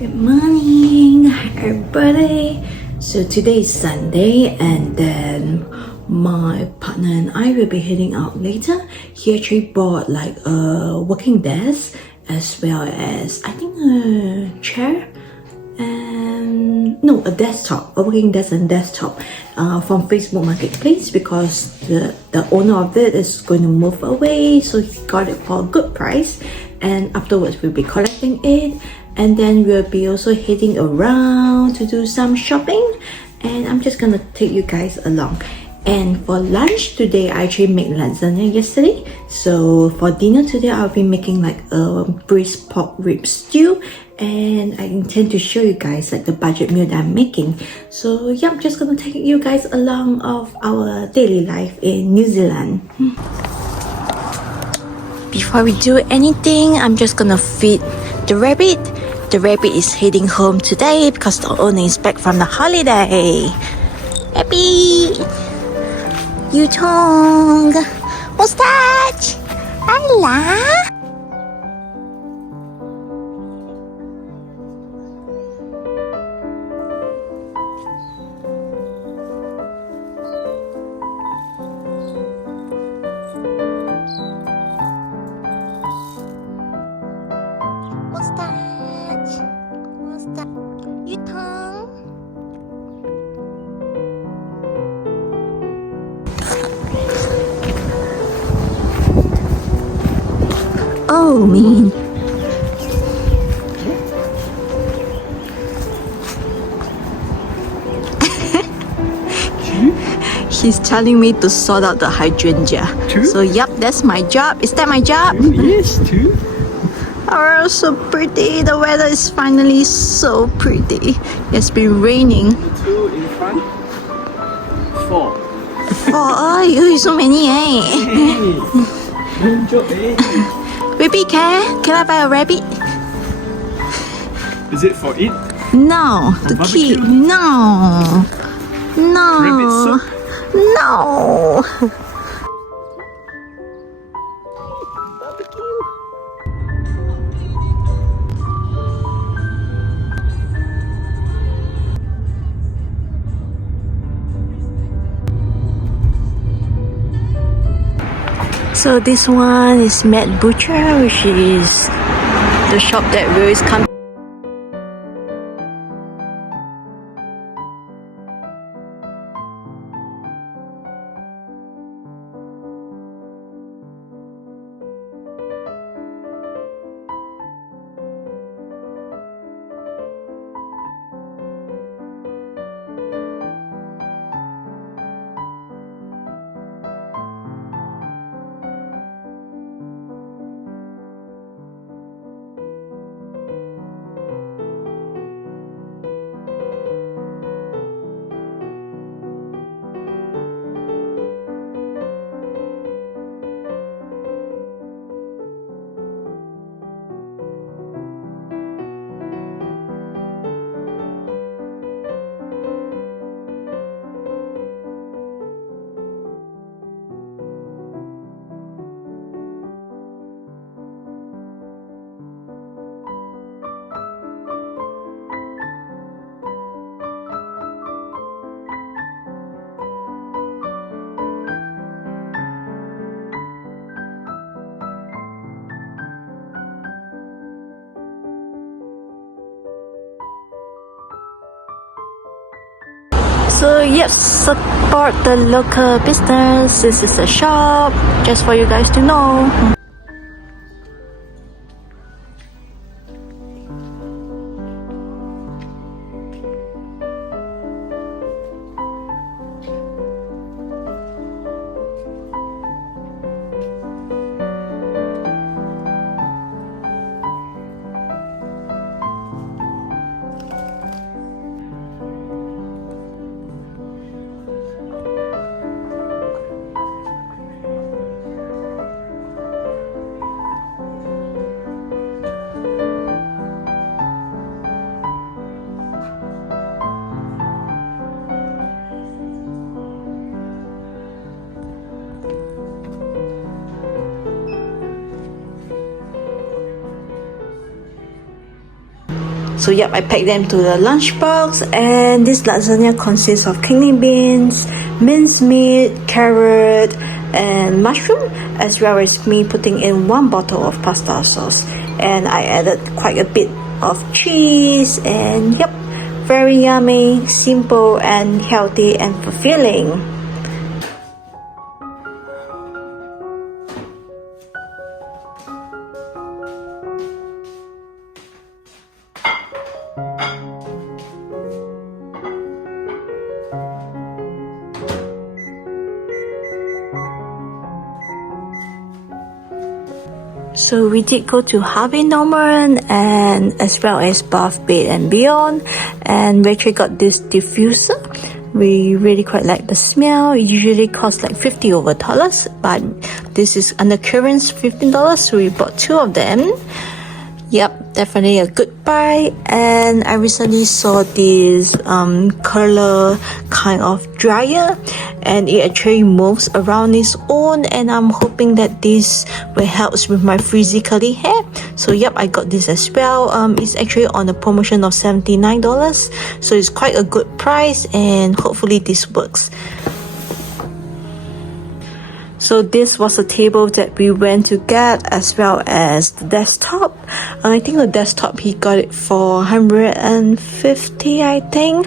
Good morning, everybody. So today is Sunday, and then my partner and I will be heading out later. He actually bought like a working desk as well as I think a chair and no, a desktop, a working desk and desktop from Facebook Marketplace, because the owner of it is going to move away, so he got it for a good price. And afterwards we'll be collecting it, and then we'll be also heading around to do some shopping, and I'm just gonna take you guys along. And for lunch today, I actually made lasagna yesterday, so for dinner today I'll be making like a braised pork rib stew, and I intend to show you guys like the budget meal that I'm making. So yeah, I'm just gonna take you guys along of our daily life in New Zealand. Before we do anything, I'm just gonna feed the rabbit. The rabbit is heading home today because the owner is back from the holiday. Rabbit! Yutong! Mustache! Hola! Mustache! Mustache! Yutong! Oh, man. He's telling me to sort out the hydrangea. So, yep, that's my job. Is that my job? Yes, two. Oh, so pretty. The weather is finally so pretty. It's been raining. Two in front. Four. Oh, you so many, eh? Good job, eh? Baby, can I buy a rabbit? Is it for it? No, to barbecue? keep. No. No. Rabbit soup? No. So this one is Matt Butcher, which is the shop that we always come. So yep, support the local business. This is a shop, just for you guys to know. So yep, I packed them to the lunchbox, and this lasagna consists of kidney beans, minced meat, carrot, and mushroom, as well as me putting in 1 bottle of pasta sauce. And I added quite a bit of cheese, and yep, very yummy, simple and healthy and fulfilling. So we did go to Harvey Norman and as well as Bath, Bed & Beyond, and we actually got this diffuser. We really quite like the smell. It usually costs like $50 over, but this is under clearance $15, so we bought 2 of them. Yep, definitely a good buy. And I recently saw this curler kind of dryer, and it actually moves around its own, and I'm hoping that this will help with my frizzy curly hair. So yep, I got this as well. It's actually on a promotion of $79, so it's quite a good price, and hopefully this works. So this was a table that we went to get, as well as the desktop. I think the desktop, he got it for $150, I think.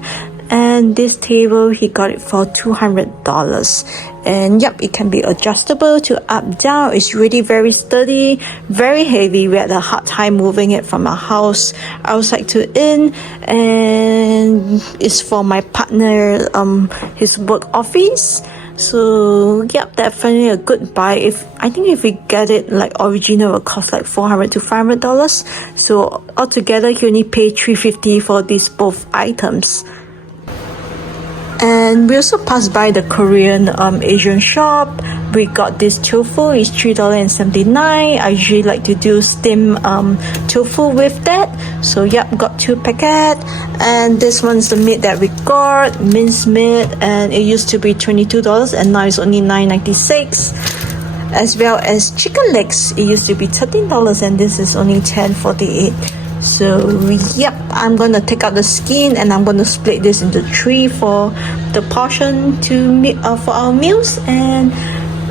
And this table, he got it for $200. And yep, it can be adjustable to up, down. It's really very sturdy, very heavy. We had a hard time moving it from our house outside to in. And it's for my partner, his work office. So yep, definitely a good buy. I think if we get it like original, it will cost like $400 to $500. So altogether, he only paid $350 for these both items. And we also passed by the Korean Asian shop. We got this tofu. It's $3.79. I usually like to do steamed tofu with that. So yep, got 2 packets. And this one's the meat that we got, minced meat, and it used to be $22 and now it's only $9.96. As well as chicken legs, it used to be $13 and this is only $10.48. So yep, I'm gonna take out the skin and I'm gonna split this into 3 for the portion for our meals, and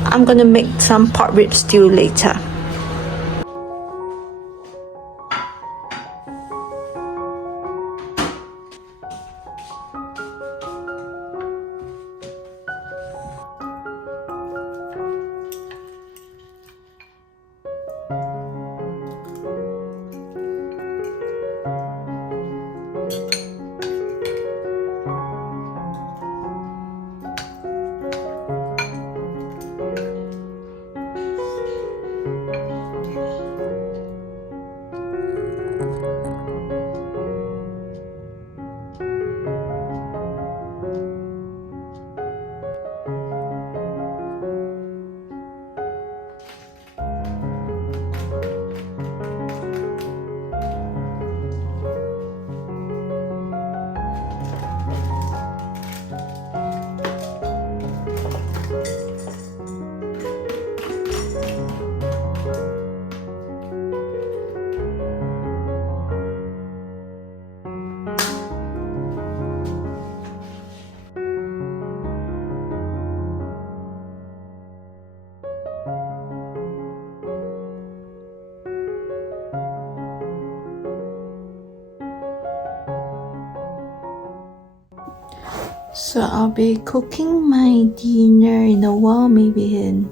I'm gonna make some pork rib stew later. So I'll be cooking my dinner in a while, maybe in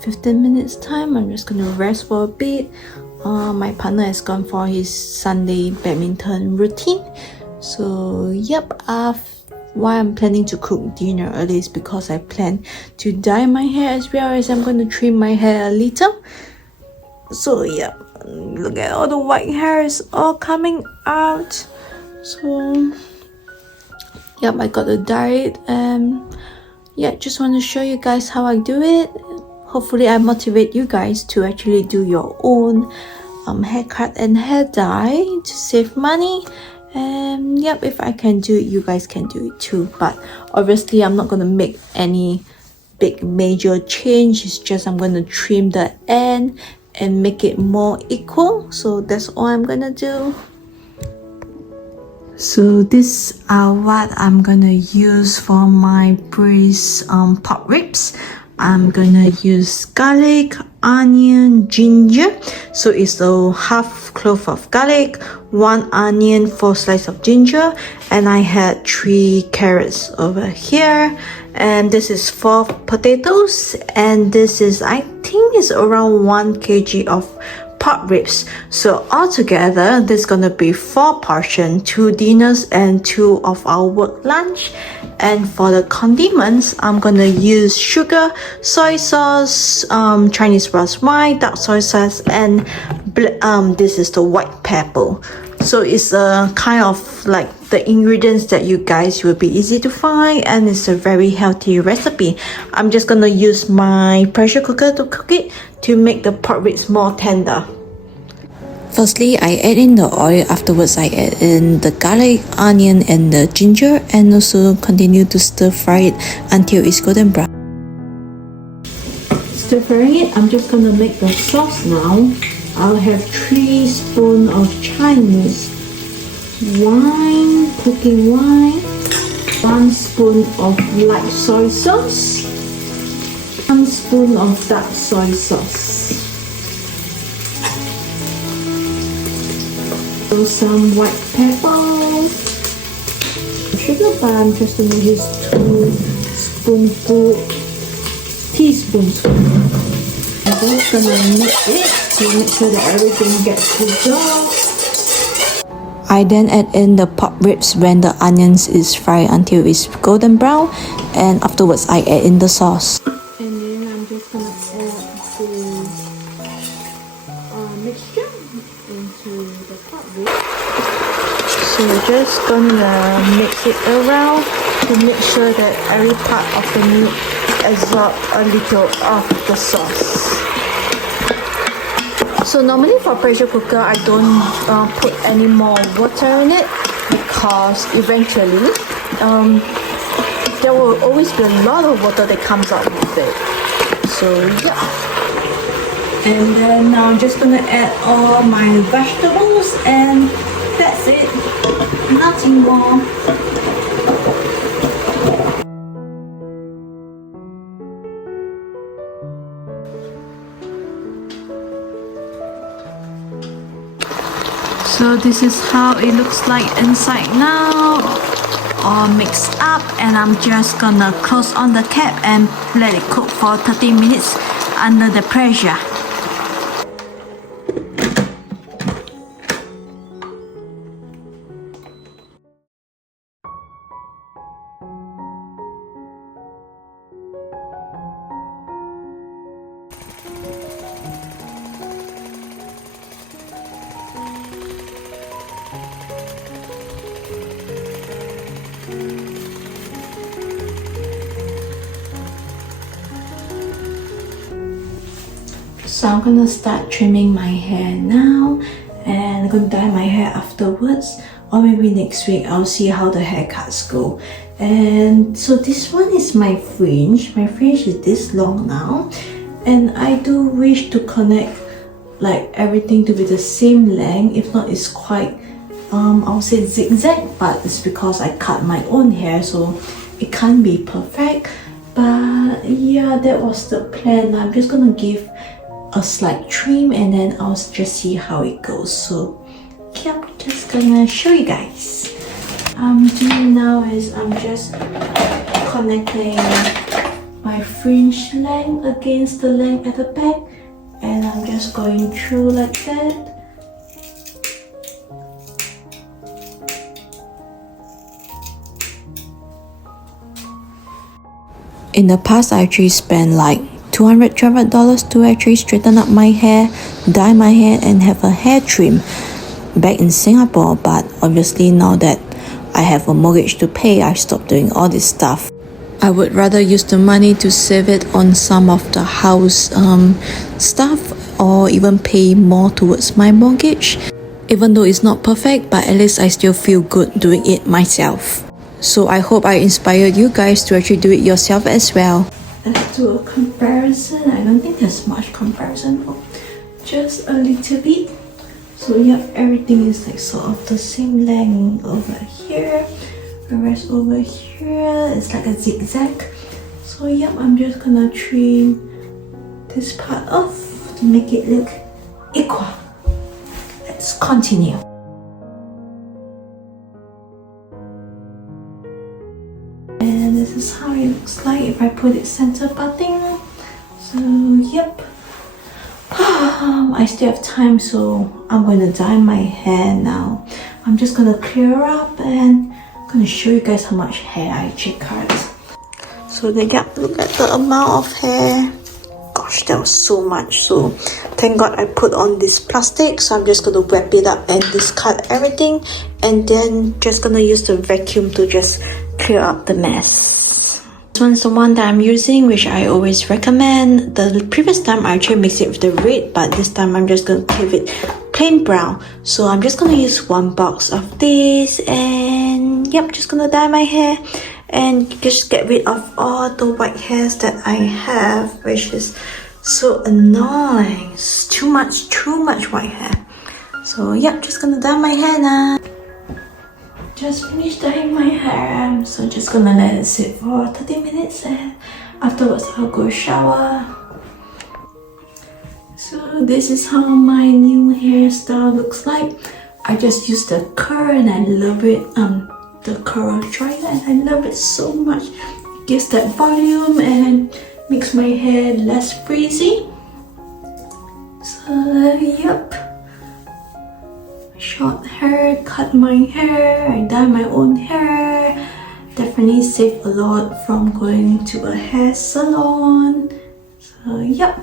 15 minutes time. I'm just gonna rest for a bit. My partner has gone for his Sunday badminton routine. So yep, why I'm planning to cook dinner early is because I plan to dye my hair, as well as I'm going to trim my hair a little. So yep, look at all the white hairs all coming out. So yep, I got to dye it, and yeah, just want to show you guys how I do it. Hopefully I motivate you guys to actually do your own haircut and hair dye to save money. And yep, if I can do it, you guys can do it too. But obviously I'm not going to make any big major change. It's just I'm going to trim the end and make it more equal. So that's all I'm going to do. So these are what I'm gonna use for my braised pork ribs. I'm gonna use garlic, onion, ginger. So it's a half clove of garlic, 1 onion, 4 slices of ginger, and I had 3 carrots over here. And this is 4 potatoes, and this is, I think, is around 1 kg of pork ribs. So altogether, there's gonna be 4 portions, 2 dinners and 2 of our work lunch. And for the condiments, I'm gonna use sugar, soy sauce, Chinese red wine, dark soy sauce, and this is the white pepper. So it's a kind of like the ingredients that you guys will be easy to find, and it's a very healthy recipe. I'm just gonna use my pressure cooker to cook it to make the pork ribs more tender. Firstly, I add in the oil. Afterwards, I add in the garlic, onion, and the ginger, and also continue to stir fry it until it's golden brown. Stir frying it, I'm just gonna make the sauce now. I'll have 3 spoons of Chinese wine, cooking wine, 1 spoon of light soy sauce, 1 spoon of dark soy sauce. Some white pepper, sugar, but I'm just going to use 2 teaspoons. I'm just going to mix it to make sure that everything gets dissolved. I then add in the pork ribs when the onions is fried until it's golden brown, and afterwards I add in the sauce. And then I'm just going to add the mixture into the pork ribs. So we're just gonna mix it around to make sure that every part of the meat absorbs a little of the sauce. So normally for pressure cooker, I don't put any more water in it, because eventually there will always be a lot of water that comes out with it. So yeah. And then now I'm just gonna add all my vegetables, and that's it. Nothing more. So this is how it looks like inside now, all mixed up, and I'm just gonna close on the cap and let it cook for 30 minutes under the pressure. So I'm gonna start trimming my hair now, and I'm gonna dye my hair afterwards, or maybe next week. I'll see how the haircuts go. And so this one is my fringe. My fringe is this long now, and I do wish to connect like everything to be the same length. If not, it's quite I would say zigzag, but it's because I cut my own hair, so it can't be perfect. But yeah, that was the plan. I'm just gonna give a slight trim, and then I'll just see how it goes. So yeah, I'm just gonna show you guys. I'm doing now is I'm just connecting my fringe length against the length at the back, and I'm just going through like that. In the past, I actually spent like $200 to actually straighten up my hair, dye my hair, and have a hair trim back in Singapore. But obviously now that I have a mortgage to pay, I stopped doing all this stuff. I would rather use the money to save it on some of the house stuff, or even pay more towards my mortgage. Even though it's not perfect, but at least I still feel good doing it myself. So I hope I inspired you guys to actually do it yourself as well. Let's do a comparison. I don't think there's much comparison, just a little bit. So yeah, everything is like sort of the same length over here, whereas over here it's like a zigzag. So yeah, I'm just gonna trim this part off to make it look equal. Let's continue. And this is how it looks like if I put it center parting. So yep. I still have time, so I'm going to dye my hair now. I'm just going to clear up and I'm going to show you guys how much hair I actually cut. So look at the amount of hair. Gosh, that was so much. So thank God I put on this plastic. So I'm just going to wrap it up and discard everything, and then just going to use the vacuum to just clear up the mess. This one's the one that I'm using, which I always recommend. The previous time I actually mixed it with the red, but this time I'm just going to keep it plain brown. So I'm just going to use 1 box of this, and yep, just going to dye my hair and just get rid of all the white hairs that I have, which is so annoying. It's too much white hair. So yep, just going to dye my hair now. Just finished dyeing my hair, so just gonna let it sit for 30 minutes and afterwards I'll go shower. So this is how my new hairstyle looks like. I just used the curl and I love it, the curl dryer, and I love it so much. It gives that volume and makes my hair less frizzy. So yep. Short hair, cut my hair, I dye my own hair. Definitely save a lot from going to a hair salon. So yep.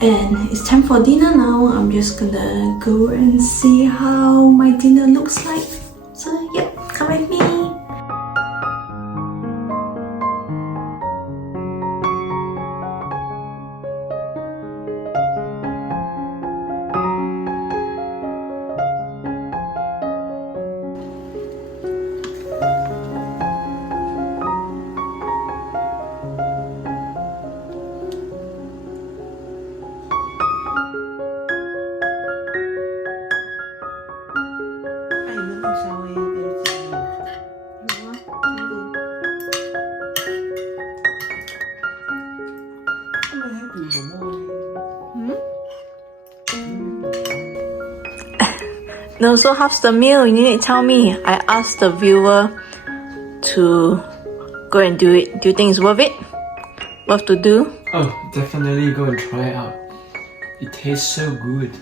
And it's time for dinner now. I'm just gonna go and see how my dinner looks like. So yep, come with me. No, so how's the meal? You need to tell me. I asked the viewer to go and do it. Do you think it's worth it? Worth to do? Oh, definitely go and try it out. It tastes so good.